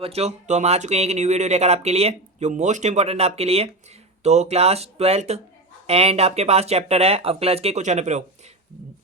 बच्चों तो हम आ चुके हैं एक न्यू वीडियो लेकर आपके लिए जो मोस्ट इंपॉर्टेंट है आपके लिए। तो क्लास 12th एंड आपके पास चैप्टर है अवकलज के कुछ अनुप्रयोग।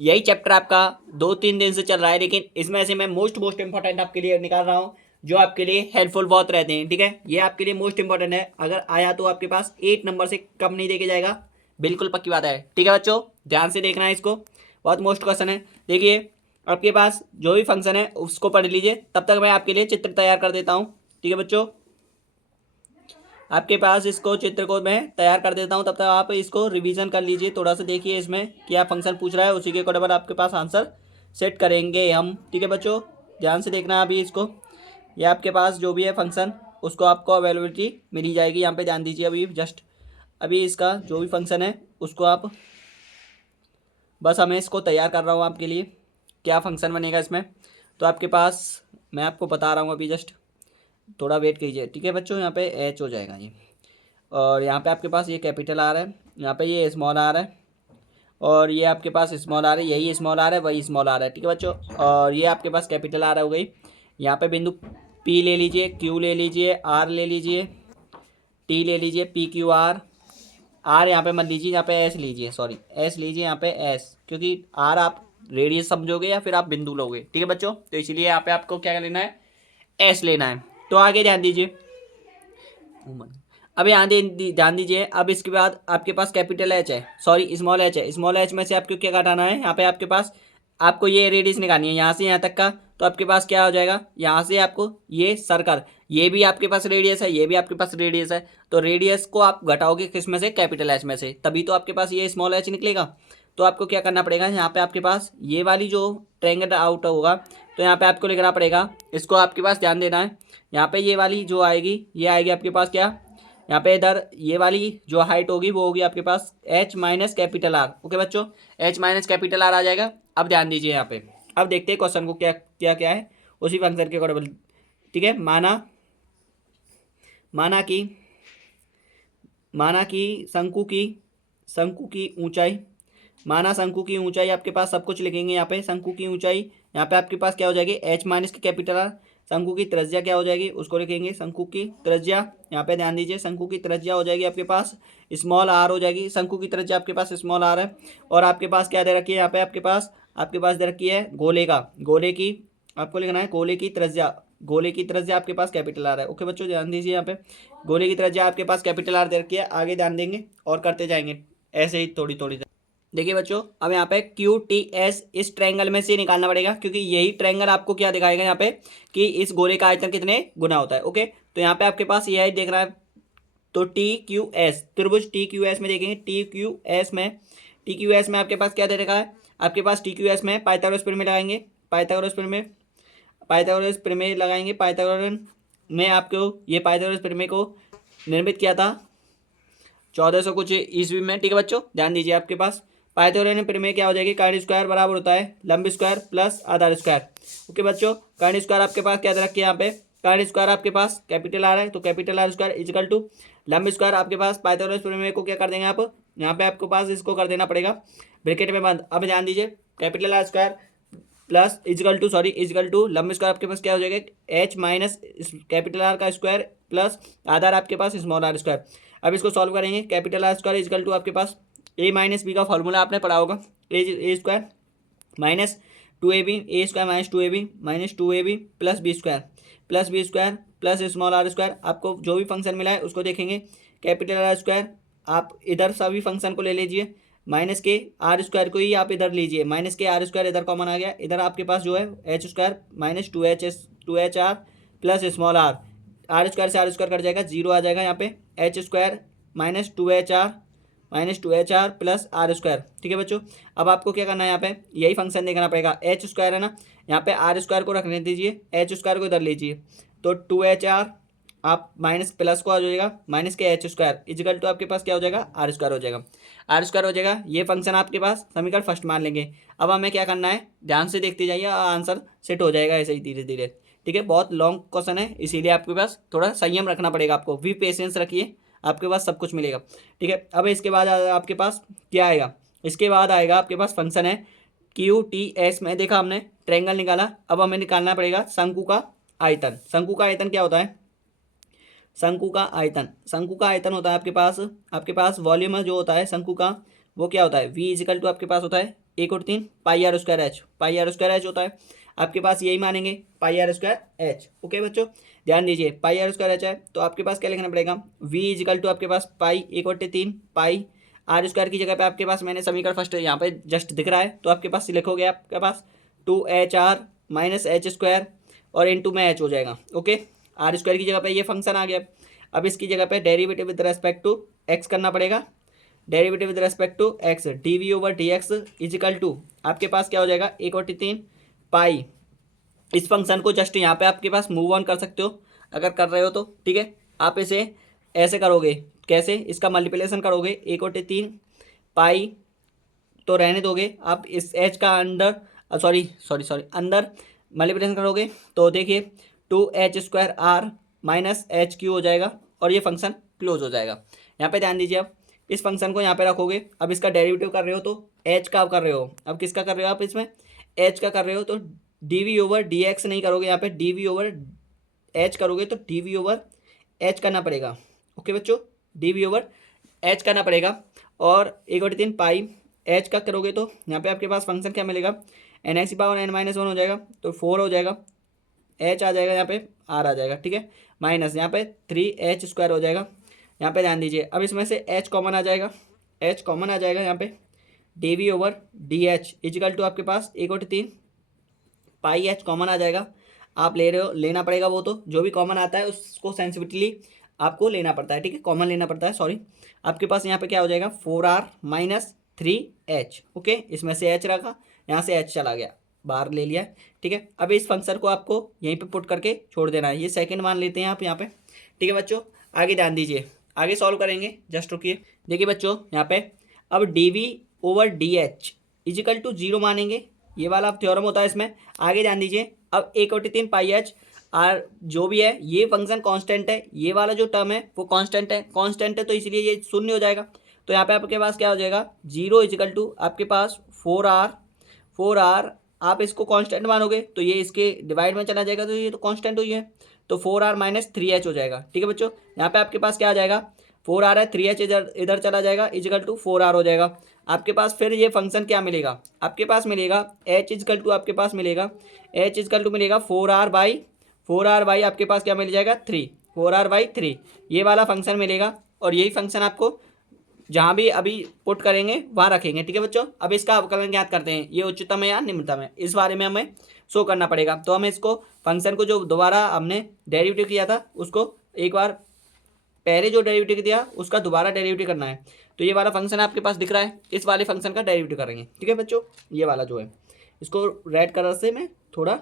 यही चैप्टर आपका 2-3 दिन से चल रहा है, लेकिन इसमें से मैं मोस्ट इंपॉर्टेंट आपके लिए निकाल रहा हूँ जो आपके लिए हेल्पफुल बहुत रहते हैं। ठीक है, ये आपके लिए मोस्ट इंपॉर्टेंट है। अगर आया तो आपके पास 8 नंबर से कम नहीं देके जाएगा, बिल्कुल पक्की बात है। ठीक है बच्चों, ध्यान से देखना है इसको, बहुत मोस्ट क्वेश्चन है। देखिए, आपके पास जो भी फंक्शन है उसको पढ़ लीजिए, तब तक मैं आपके लिए चित्र तैयार कर देता हूँ। ठीक है बच्चों, आपके पास इसको चित्र को मैं तैयार कर देता हूँ, तब तक आप इसको रिवीजन कर लीजिए। थोड़ा सा देखिए इसमें क्या फंक्शन पूछ रहा है, उसी के अकॉर्डिंग आपके पास आंसर सेट करेंगे हम। ठीक है बच्चों, ध्यान से देखना अभी इसको। ये आपके पास जो भी है फंक्शन उसको आपको अवेलेबिलिटी मिली जाएगी, यहाँ पे ध्यान दीजिए। अभी जस्ट अभी इसका जो भी फंक्शन है उसको आप, बस हमें इसको तैयार कर रहा हूँ आपके लिए, क्या फंक्शन बनेगा इसमें। तो आपके पास मैं आपको बता रहा हूँ अभी, जस्ट थोड़ा वेट कीजिए। ठीक है बच्चों, यहाँ पे एच हो जाएगा ये, और यहाँ पे आपके पास ये कैपिटल आर है, यहाँ पे ये स्मॉल आर है, और ये आपके पास स्मॉल आर है, यही स्मॉल आर है, वही स्मॉल आर है। ठीक है बच्चों, और ये आपके पास कैपिटल आर हो गई। यहाँ पे बिंदु पी ले लीजिए, क्यू ले लीजिए, आर ले लीजिए, टी ले लीजिए, पी क्यू आर। आर यहाँ पे मत लीजिए, यहाँ पे एस लीजिए, सॉरी एस लीजिए यहाँ पे एस, क्योंकि आर आप रेडियस समझोगे या फिर आप बिंदु लोगे। ठीक है बच्चों, तो इसलिए यहाँ पे आपको क्या लेना है, एस लेना है। तो आगे ध्यान दीजिए, अब यहाँ ध्यान दीजिए। अब इसके बाद आपके पास कैपिटल एच है, सॉरी स्मॉल एच है। स्मॉल एच में से आपको क्या घटाना है, यहाँ पे आपके पास आपको ये रेडियस निकालनी है यहाँ से यहाँ तक का। तो आपके पास क्या हो जाएगा, यहाँ से आपको ये सर्कल, ये भी आपके पास रेडियस है, ये भी आपके पास रेडियस है। तो रेडियस को आप घटाओगे किस में से, कैपिटल एच में से, तभी तो आपके पास ये स्मॉल एच निकलेगा। तो आपको क्या करना पड़ेगा, यहाँ पे आपके पास ये वाली जो ट्रायंगल आउट होगा, तो यहाँ पे आपको लिखना पड़ेगा, इसको आपके पास ध्यान देना है। यहाँ पे ये वाली जो आएगी, ये आएगी आपके पास क्या, यहाँ पे इधर ये वाली जो हाइट होगी वो होगी आपके पास H minus capital R. Okay बच्चों, एच माइनस कैपिटल आर आ जाएगा। अब ध्यान दीजिए यहाँ पे, अब देखते हैं क्वेश्चन को क्या क्या क्या है उसी फंक्शन के अकॉर्डिंग। ठीक है, माना माना कि माना कि शंकु की ऊंचाई, माना शंकु की ऊंचाई आपके पास सब कुछ लिखेंगे यहाँ पे। शंकु की ऊंचाई यहाँ पे आपके पास क्या हो जाएगी, एच माइनस की कैपिटल आर। शंकु की त्रिज्या क्या हो जाएगी, उसको लिखेंगे शंकु की त्रिज्या। यहाँ पे ध्यान दीजिए, शंकु की त्रिज्या हो जाएगी आपके पास स्मॉल आर हो जाएगी। शंकु की त्रिज्या आपके पास स्मॉल आर है, और आपके पास क्या दे रखी है यहाँ पे, आपके पास दे रखी है गोले की आपको लिखना है गोले की त्रिज्या। गोले की त्रिज्या आपके पास कैपिटल आर है। ओके बच्चों, ध्यान दीजिए यहाँ पे गोले की त्रिज्या आपके पास कैपिटल आर दे रखी है। आगे ध्यान देंगे और करते जाएंगे ऐसे ही थोड़ी थोड़ी। देखिए बच्चों, अब यहाँ पे क्यू टी एस इस ट्रायंगल में से निकालना पड़ेगा, क्योंकि यही ट्रायंगल आपको क्या दिखाएगा यहाँ पे कि इस गोले का आयतन कितने गुना होता है। ओके, तो यहाँ पे आपके पास ये है देख रहा है, तो टी क्यू एस त्रिभुज टी क्यू एस में देखेंगे, टी क्यू एस में आपके पास क्या दे रखा है, आपके पास टी क्यू एस में पाइथागोरस प्रमेय लगाएंगे। पाइथागोरस प्रमेय लगाएंगे। पाइथागोरस में आपको ये पाइथागोरस प्रमेय को निर्मित किया था 1400 कुछ ईस्वी में। ठीक है बच्चों, ध्यान दीजिए, आपके पास पाइथागोरस प्रमेय क्या हो जाएगी, कर्ण स्क्वायर बराबर होता है लंब स्क्वायर प्लस आधार स्क्वायर। ओके बच्चों, कर्ण स्क्वायर आपके पास क्या रखिए यहाँ पे, कर्ण स्क्वायर आपके पास कैपिटल आर है, तो capital R square equal to लंब स्क्वायर। आपके पास पाइथागोरस प्रमेय को क्या कर देंगे आप, यहाँ पे आपके पास इसको कर देना पड़ेगा ब्रैकेट में बंद। अब ध्यान दीजिए, capital R square plus equal to लंब स्क्वायर आपके पास क्या हो जाएगा, एच माइनस कैपिटल आर का स्क्वायर प्लस आधार आपके पास स्मॉल आर स्क्वायर। अब इसको सॉल्व करेंगे, capital R square equal to आपके पास ए माइनस बी का फॉर्मूला आपने पढ़ा होगा, A square minus two A B, A square minus two A B minus two A B plus B square plus small R square. आपको जो भी function मिला है उसको देखेंगे, कैपिटल आर स्क्वायर आप इधर सभी फंक्शन को ले लीजिए, माइनस के आर स्क्वायर को ही आप इधर लीजिए, माइनस के आर स्क्वायर इधर कॉमन आ गया। इधर आपके पास जो है H square minus two H R plus small R square से आर स्क्वायर कट जाएगा, जीरो आ जाएगा यहाँ पे, H square minus two H R plus R square. ठीक है बच्चों, अब आपको क्या करना है, यहाँ पे यही फंक्शन देखना पड़ेगा, एच स्क्वायर है ना, यहाँ पे आर स्क्वायर को रखने दीजिए, एच स्क्वायर को इधर लीजिए, तो टू एच आर आप माइनस प्लस को आ जाएगा माइनस के एच स्क्वायर इजिकल टू आपके पास क्या हो जाएगा, आर स्क्वायर हो जाएगा। आर स्क्वायर हो जाएगा, ये फंक्शन आपके पास समीकरण फर्स्ट मान लेंगे। अब हमें क्या करना है, ध्यान से देखते जाइए, आंसर सेट हो जाएगा ऐसे ही धीरे धीरे। ठीक है, बहुत लॉन्ग क्वेश्चन है, इसीलिए आपके पास थोड़ा संयम रखना पड़ेगा, आपको भी पेशेंस रखिए, आपके पास सब कुछ मिलेगा। ठीक है, अब इसके बाद आपके पास क्या आएगा, इसके बाद आएगा आपके पास फंक्शन है क्यू टी एस में, देखा हमने ट्रायंगल निकाला, अब हमें निकालना पड़ेगा शंकु का आयतन। शंकु का आयतन क्या होता है? शंकु का आयतन होता है आपके पास वॉल्यूम जो होता है शंकु का, वो क्या होता है? V इजिकल टू आपके पास होता है 1/3 pi R square H. Pi R square H होता है आपके पास, यही मानेंगे pi R square H. Okay बच्चों, ध्यान दीजिए, पाई आर स्क्वायर एच है तो आपके पास क्या लिखना पड़ेगा? V इजिकल टू आपके पास पाई 1/3 पाई आर स्क्वायर की जगह पे आपके पास मैंने समीकरण फर्स्ट यहाँ पे जस्ट दिख रहा है तो आपके पास लिखोगे आपके पास 2HR माइनस एच स्क्वायर और इंटू में एच हो जाएगा। ओके, आर स्क्वायर की जगह पे ये फंक्शन आ गया। अब इसकी जगह पे derivative with respect to X करना पड़ेगा। Derivative with respect to X, D V over D X equal to आपके पास क्या हो जाएगा? 1/3 पाई। इस फंक्शन को जस्ट यहाँ पे आपके पास मूव ऑन कर सकते हो अगर कर रहे हो तो, ठीक है। आप इसे ऐसे करोगे, कैसे? इसका मल्टीप्लिकेशन करोगे 1/3 पाई तो रहने दोगे आप, इस एच का अंदर सॉरी अंदर मल्टीप्लिकेशन करोगे तो देखिए 2h² are minus H Q हो जाएगा और ये फंक्शन क्लोज हो जाएगा। यहाँ पे ध्यान दीजिए, अब इस फंक्शन को यहाँ पे रखोगे। अब इसका डेरिवेटिव कर रहे हो तो एच का कर रहे हो, अब किसका कर रहे हो आप? इसमें एच का कर रहे हो तो D V over D X नहीं करोगे, यहाँ पे डी वी ओवर एच करोगे तो डी वी ओवर एच करना पड़ेगा। ओके बच्चों, डी वी ओवर एच करना पड़ेगा और 1/3 पाई एच का करोगे तो यहाँ पे आपके पास फंक्शन क्या मिलेगा? n(x)(n-1) हो जाएगा तो 4 हो जाएगा, एच आ जाएगा यहाँ पे, आर आ जाएगा, ठीक है। माइनस यहाँ पे 3h² हो जाएगा। यहाँ पे ध्यान दीजिए, अब इसमें से h कॉमन आ जाएगा, h कॉमन आ जाएगा यहाँ पे, D V over D H equal to आपके पास 1/3 पाई एच कॉमन आ जाएगा। आप ले रहे हो, लेना पड़ेगा वो तो, जो भी कॉमन आता है उसको सेंसिटिवली आपको लेना पड़ता है, ठीक है, कॉमन लेना पड़ता है, सॉरी। आपके पास यहाँ पे क्या हो जाएगा? 4r minus 3h। ओके, इसमें से h रखा, यहाँ से h चला गया, बाहर ले लिया, ठीक है। अब इस फंक्शन को आपको यहीं पे पुट करके छोड़ देना है, ये सेकंड मान लेते हैं आप यहाँ पे, ठीक है बच्चों। आगे ध्यान दीजिए, आगे सॉल्व करेंगे, जस्ट रुकिए। देखिए बच्चों यहाँ पे अब D V over D H equal to 0 मानेंगे, ये वाला थ्योरम होता है इसमें। आगे ध्यान दीजिए, अब 1/3 पाई एच आर जो भी है ये फंक्शन कांस्टेंट है, ये वाला जो टर्म है वो कांस्टेंट है तो इसलिए ये शून्य हो जाएगा। तो यहाँ पे आपके पास क्या हो जाएगा? 0 इजिकल टू आपके पास 4r आप इसको कांस्टेंट मानोगे तो ये इसके डिवाइड में चला जाएगा तो ये तो कांस्टेंट हुई है, तो 4r माइनस 3h हो जाएगा, ठीक है बच्चों। यहाँ पे आपके पास क्या आ जाएगा? 4r है, 3h इधर इधर चला जाएगा, इजिकल टू 4r हो जाएगा आपके पास। फिर ये फंक्शन क्या मिलेगा आपके पास? मिलेगा h इजिकल टू आपके पास मिलेगा, h इजिकल टू मिलेगा 4r बाई आपके पास क्या मिल जाएगा? 3, 4r/3 ये वाला फंक्शन मिलेगा। और यही फंक्शन आपको जहाँ भी अभी पुट करेंगे वहाँ रखेंगे, ठीक है बच्चों। अब इसका अवकलन ज्ञात करते हैं, ये उच्चतम है या निम्नतम है, इस बारे में हमें शो करना पड़ेगा। तो हमें इसको फंक्शन को जो दोबारा हमने डेरिवेटिव किया था उसको एक बार पहले जो डेरिवेटिव दिया उसका दोबारा डेरिवेटिव करना है। तो ये वाला फंक्शन आपके पास दिख रहा है, इस वाले फंक्शन का डेरिवेटिव करेंगे, ठीक है बच्चों। ये वाला जो है इसको रेड कलर से मैं थोड़ा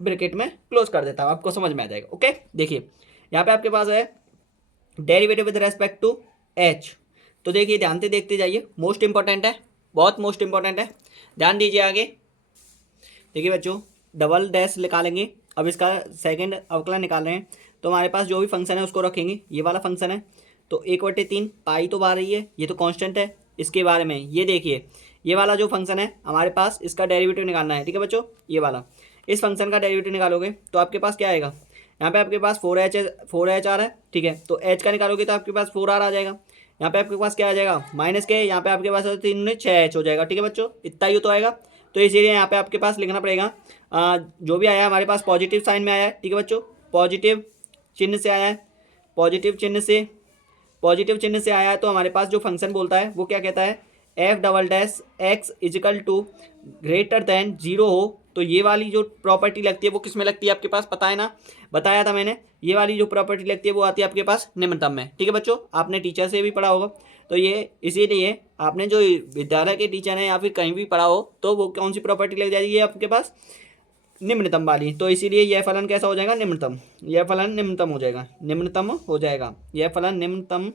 ब्रैकेट में क्लोज कर देता हूँ, आपको समझ में आ जाएगा। ओके, देखिए यहाँ पे आपके पास है derivative with respect to H. तो देखिए ध्यान से देखते जाइए, मोस्ट इंपॉर्टेंट है, बहुत मोस्ट इंपॉर्टेंट है, ध्यान दीजिए। आगे देखिए बच्चों, डबल डैश निकालेंगे। अब इसका सेकंड अवकलन निकाल रहे हैं तो हमारे पास जो भी फंक्शन है उसको रखेंगे। ये वाला फंक्शन है तो 1/3 पाई तो बाहर रही है, ये तो कांस्टेंट है। इसके बारे में ये देखिए, ये वाला जो फंक्शन है हमारे पास इसका डेरिवेटिव निकालना है, ठीक है बच्चों। ये वाला इस फंक्शन का डेरिवेटिव निकालोगे तो आपके पास क्या आएगा? यहाँ पे आपके पास 4h आ रहा है, ठीक है, तो h का निकालोगे तो आपके पास 4r आ जाएगा। यहाँ पे आपके पास क्या आ जाएगा? माइनस के, यहाँ पे आपके पास 3×6h हो जाएगा, ठीक है बच्चों, इतना ही तो आएगा। तो इसीलिए यहाँ पे आपके पास लिखना पड़ेगा जो भी आया हमारे पास पॉजिटिव साइन में आया है, ठीक है बच्चों, पॉजिटिव चिन्ह से आया है, पॉजिटिव चिन्ह से आया है। तो हमारे पास जो फंक्शन बोलता है वो क्या कहता है? f"(x) is equal to greater than 0 हो। तो ये वाली जो प्रॉपर्टी लगती है वो किस में लगती है आपके पास? पता है ना, बताया था मैंने। ये वाली जो प्रॉपर्टी लगती है वो आती है आपके पास निम्नतम में, ठीक है बच्चों, आपने टीचर से भी पढ़ा होगा। तो ये इसीलिए आपने जो विद्यालय के टीचर हैं या फिर कहीं भी पढ़ा हो तो वो कौन सी प्रॉपर्टी लग जाएगी आपके पास? निम्नतम वाली। तो इसीलिए यह फलन कैसा हो जाएगा? निम्नतम। यह फलन निम्नतम हो जाएगा, यह फलन निम्नतम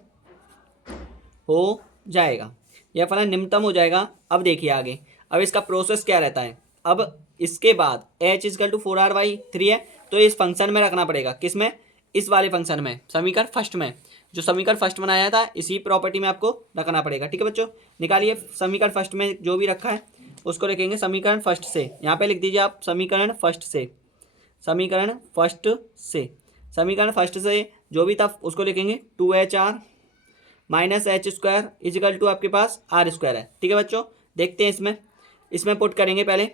हो जाएगा। अब देखिए आगे, अब इसका प्रोसेस क्या रहता है? अब इसके बाद h इजकल टू 4r/3 है तो इस फंक्शन में रखना पड़ेगा, किसमें? इस वाले फंक्शन में, समीकरण फर्स्ट में, जो समीकरण फर्स्ट बनाया था इसी प्रॉपर्टी में आपको रखना पड़ेगा, ठीक है बच्चों। निकालिए, समीकरण फर्स्ट में जो भी रखा है उसको लिखेंगे समीकरण फर्स्ट से। यहाँ पे लिख दीजिए आप समीकरण फर्स्ट से, समीकरण फर्स्ट से, समीकरण फर्स्ट से जो भी था उसको लिखेंगे 2HR minus H square equal to आपके पास आर स्क्वायर है। ठीक है बच्चों, देखते हैं इसमें पुट करेंगे, पहले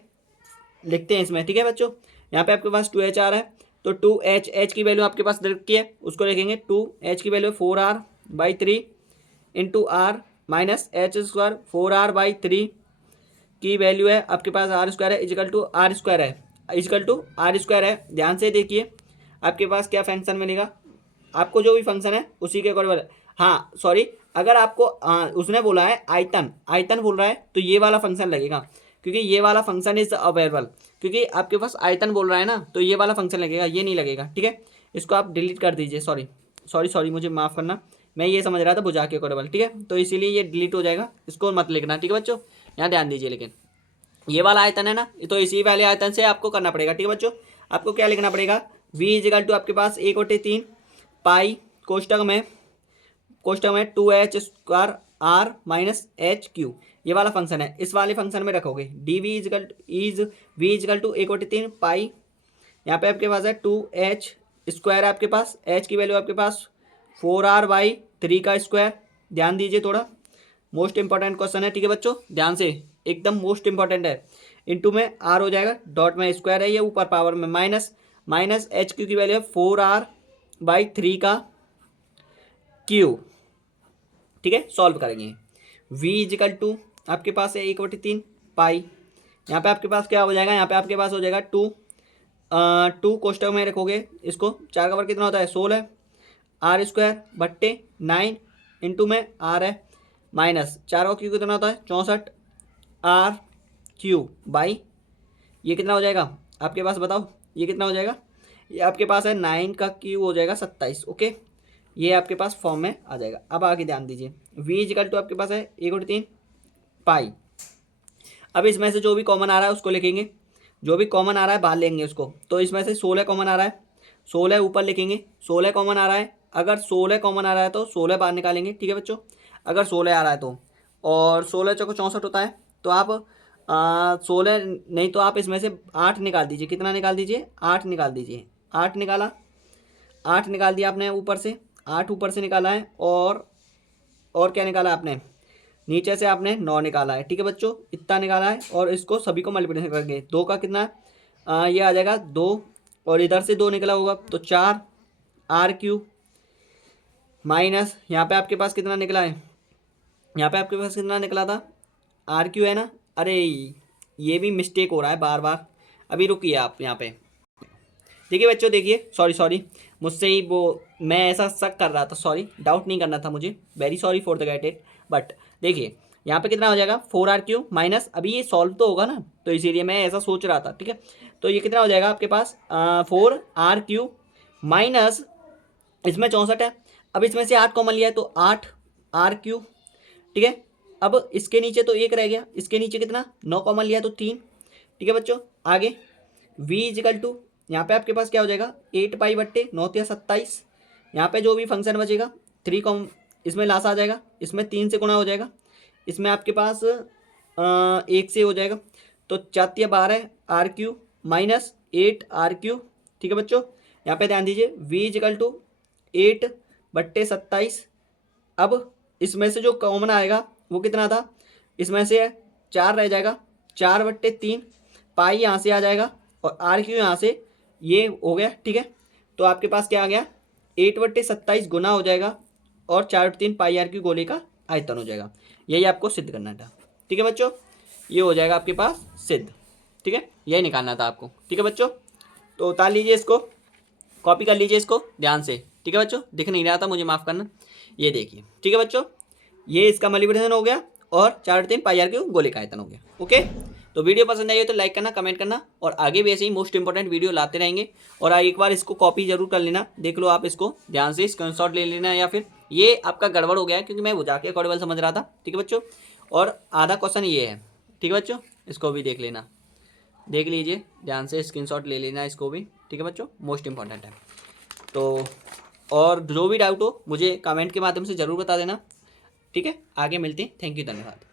लिखते हैं इसमें। ठीक है बच्चों, यहाँ पे आपके पास 2HR है तो 2H की वैल्यू आपके पास दे रखी है, उसको लिखेंगे 2H की value 4R/3 into R minus H square 4R/3 की वैल्यू है आपके पास आर स्क्वायर है इजिकल टू आर स्क्वायर है, इजिकल टू आर स्क्वायर है। ध्यान से देखिए आपके पास क्या फंक्शन मिलेगा, आपको जो भी फंक्शन है उसी के अकॉर्डिंग। हाँ सॉरी, अगर आपको उसने बोला है आयतन बोल रहा है तो ये वाला फंक्शन लगेगा, क्योंकि ये वाला फंक्शन इज अवेलेबल, क्योंकि आपके पास आयतन बोल रहा है ना तो ये वाला फंक्शन लगेगा, ये नहीं लगेगा। ठीक है, इसको आप डिलीट कर दीजिए, सॉरी मुझे माफ़ करना, मैं ये समझ रहा था भुजा के अकॉर्डिंग। ठीक है, तो इसीलिए ये डिलीट हो जाएगा, इसको मत लिखना। ठीक है बच्चों, यहाँ ध्यान दीजिए। लेकिन ये वाला आयतन है ना, तो इसी वाले आयतन से आपको करना पड़ेगा। ठीक है बच्चों, आपको क्या लिखना पड़ेगा, v इजिकल टू आपके पास 1/3 पाई कोष्टक में 2H square R minus H Q, ये वाला फंक्शन है, इस वाले फंक्शन में रखोगे D V is equal to 1/3 pi, यहाँ पे आपके पास है 2H स्क्वायर है आपके पास, h की वैल्यू आपके पास 4R/3 का स्क्वायर। ध्यान दीजिए, थोड़ा मोस्ट इंपॉर्टेंट क्वेश्चन है। ठीक है बच्चों, ध्यान से, एकदम मोस्ट इंपॉर्टेंट है। इनटू में r हो जाएगा, डॉट में स्क्वायर है ये, ऊपर पावर में माइनस एच क्यू की वैल्यू है 4R/3 का क्यू। ठीक है, सॉल्व करेंगे। v इजिकल टू आपके पास है 1/3 पाई, यहाँ पे आपके पास क्या हो जाएगा, यहाँ पे आपके पास हो जाएगा 2 कोष्टक में रखोगे इसको, 4 का वर्ग कितना होता है 16 आर स्क्वायर बट्टे 9 इंटू में r है माइनस 4 का क्यू कितना होता है 64 आर क्यू बाई, ये कितना हो जाएगा आपके पास, बताओ ये कितना हो जाएगा, ये आपके पास है 9 का क्यू हो जाएगा 27। ओके, ये आपके पास फॉर्म में आ जाएगा। अब आगे ध्यान दीजिए, v इजिकल टू आपके पास है 1/3 पाई। अब इसमें से जो भी कॉमन आ रहा है उसको लिखेंगे, जो भी कॉमन आ रहा है बाहर लेंगे उसको, तो इसमें से 16 कॉमन आ रहा है, 16 ऊपर लिखेंगे, 16 कॉमन आ रहा है, अगर 16 कॉमन आ रहा है तो 16 बाहर निकालेंगे। ठीक है बच्चों, अगर 16 आ रहा है तो, और 16 चौको 64 होता है, तो आप 16 नहीं तो आप इसमें से 8 निकाल दीजिए, कितना निकाल दीजिए 8 निकाल दीजिए, 8 निकाला, 8 निकाल दिया आपने ऊपर से, 8 ऊपर से निकाला है, और क्या निकाला आपने, नीचे से आपने 9 निकाला है। ठीक है बच्चों, इतना निकाला है, और इसको सभी को मल्टीप्लिकेशन करके 2 का कितना है, ये आ जाएगा 2, और इधर से 2 निकला होगा तो 4 आर क्यू माइनस, यहाँ पे आपके पास कितना निकला है, यहाँ पे आपके पास कितना निकला था आर क्यू है ना, अरे ये भी मिस्टेक हो रहा है बार बार, अभी रुकिए आप यहाँ पे, देखिए बच्चों, देखिए सॉरी मुझसे ही वो मैं ऐसा शक कर रहा था, सॉरी, डाउट नहीं करना था मुझे, very sorry for the get it. But देखिए यहाँ पे कितना हो जाएगा 4R क्यू माइनस, अभी ये सॉल्व तो होगा ना, तो इसीलिए मैं ऐसा सोच रहा था। ठीक है, तो ये कितना हो जाएगा आपके पास 4R क्यू माइनस, इसमें 64 है, अब इसमें से 8 कॉमन लिया है तो 8R क्यू। ठीक है, अब इसके नीचे तो 1 रह गया, इसके नीचे कितना 9 कॉमन लिया तो 3। ठीक है बच्चों, आगे v इजिकल टू यहाँ पे आपके पास क्या हो जाएगा 8 पाई बट्टे 9 या 27, यहाँ पे जो भी फंक्शन बचेगा 3 कॉम, इसमें लास आ जाएगा, इसमें 3 से गुणा हो जाएगा, इसमें आपके पास 1 से हो जाएगा, तो 4 या 12 are Q minus 8R Q. ठीक है बच्चों, यहाँ पे ध्यान दीजिए, v इजिकल टू 8/27, अब इसमें से जो कॉमन आएगा वो कितना था, इसमें से 4 रह जाएगा, 4/3 पाई यहाँ से आ जाएगा, और आर क्यू यहाँ से ये हो गया। ठीक है, तो आपके पास क्या आ गया 8/27 गुना हो जाएगा, और 4/3 पाई आर क्यू गोले का आयतन हो जाएगा। यही आपको सिद्ध करना था। ठीक है बच्चों, ये हो जाएगा आपके पास सिद्ध। ठीक है, यही निकालना था आपको। ठीक है बच्चों, तो उतार लीजिए इसको, कॉपी कर लीजिए इसको ध्यान से। ठीक है बच्चों, दिख नहीं रहा था, मुझे माफ़ करना, ये देखिए। ठीक है बच्चों, ये इसका मल्टीप्लिकेशन हो गया, और 4/3 पाई आर क्यू गोले का आयतन हो गया। ओके, तो वीडियो पसंद आई हो तो लाइक करना, कमेंट करना, और आगे भी ऐसे ही मोस्ट इंपॉर्टेंट वीडियो लाते रहेंगे। और एक बार इसको कॉपी जरूर कर लेना, देख लो आप इसको ध्यान से, स्क्रीनशॉट ले लेना, या फिर ये आपका गड़बड़ हो गया है क्योंकि मैं बुझा के अकॉर्डिंग समझ रहा था। ठीक है बच्चों, और आधा क्वेश्चन ये है। ठीक है बच्चों, इसको भी देख लेना, देख लीजिए ध्यान से, स्क्रीनशॉट ले लेना इसको भी। ठीक है बच्चों, मोस्ट इंपॉर्टेंट है। तो और जो भी डाउट हो मुझे कमेंट के माध्यम से ज़रूर बता देना। ठीक है, आगे मिलते हैं। थैंक यू, धन्यवाद।